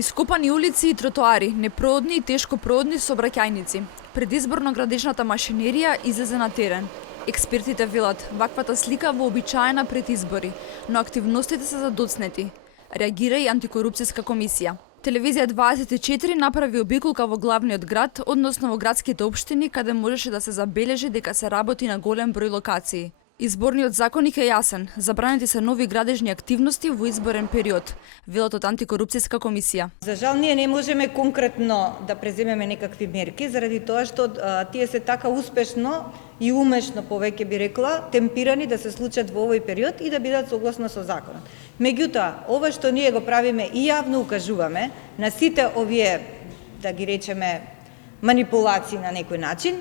Ископани улици и тротоари, непроодни и тешкопроодни сообраќајници. Предизборно градежната машинерија излезе на терен. Експертите велат, ваквата слика вообичаена пред избори, но активностите се задоцнети. Реагира и антикорупцијска комисија. Телевизија 24 направи обиколка во главниот град, односно во градските општини, каде можеше да се забележи дека се работи на голем број локации. Изборниот законник е јасен, забранети се нови градежни активности во изборен период, велат од антикорупцијска комисија. За жал ние не можеме конкретно да преземеме некакви мерки, заради тоа што тие се така успешно и умешно, повеќе би рекла, темпирани да се случат во овој период и да бидат согласно со законот. Меѓутоа, ова што ние го правиме и јавно укажуваме на сите овие, да ги речеме, манипулации на некој начин,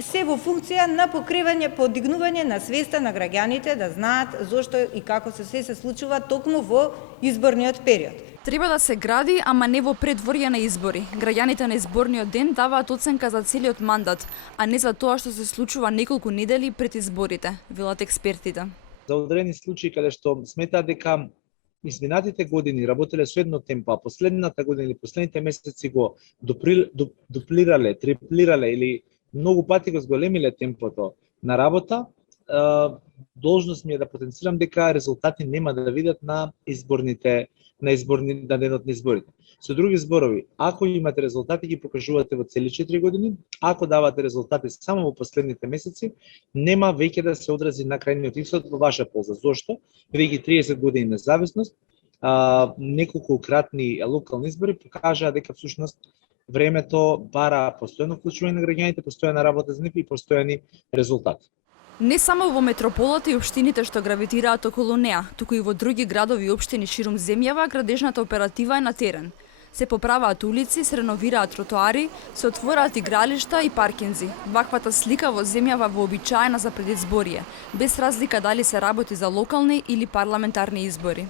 се во функција на покривање, подигнување на свеста на граѓаните да знаат зошто и како се случува токму во изборниот период. Треба да се гради, ама не во предворје на избори. Граѓаните на изборниот ден даваат оценка за целиот мандат, а не за тоа што се случува неколку недели пред изборите, велат експертите. За одредени случаи каде што сметаат дека изминатите години работеле со едно темпо, а последната година или последните месеци го дуплирале, триплирале или многу пати го зголемиле темпото на работа, должност ми е да потенцирам дека резултати нема да видат на денот на изборите. Со други зборови, ако имате резултати ги покажувате во цели 4 години, ако давате резултати само во последните месеци, нема веќе да се одрази на крајниот исход во ваша полза. Зошто? Веќе 30 години независност, неколку кратни локални избори покажаа дека всушност времето бара постојано вклучување на граѓаните, постојана работа за нив и постојани резултати. Не само во метрополата и општините што гравитираат околу неа, туку и во други градови и општини ширум земјава, градежната оператива е на терен. Се поправаат улици, се реновираат тротоари, се отвораат игралишта и паркинзи. Ваквата слика во земјава вообичаена за предизборие, без разлика дали се работи за локални или парламентарни избори.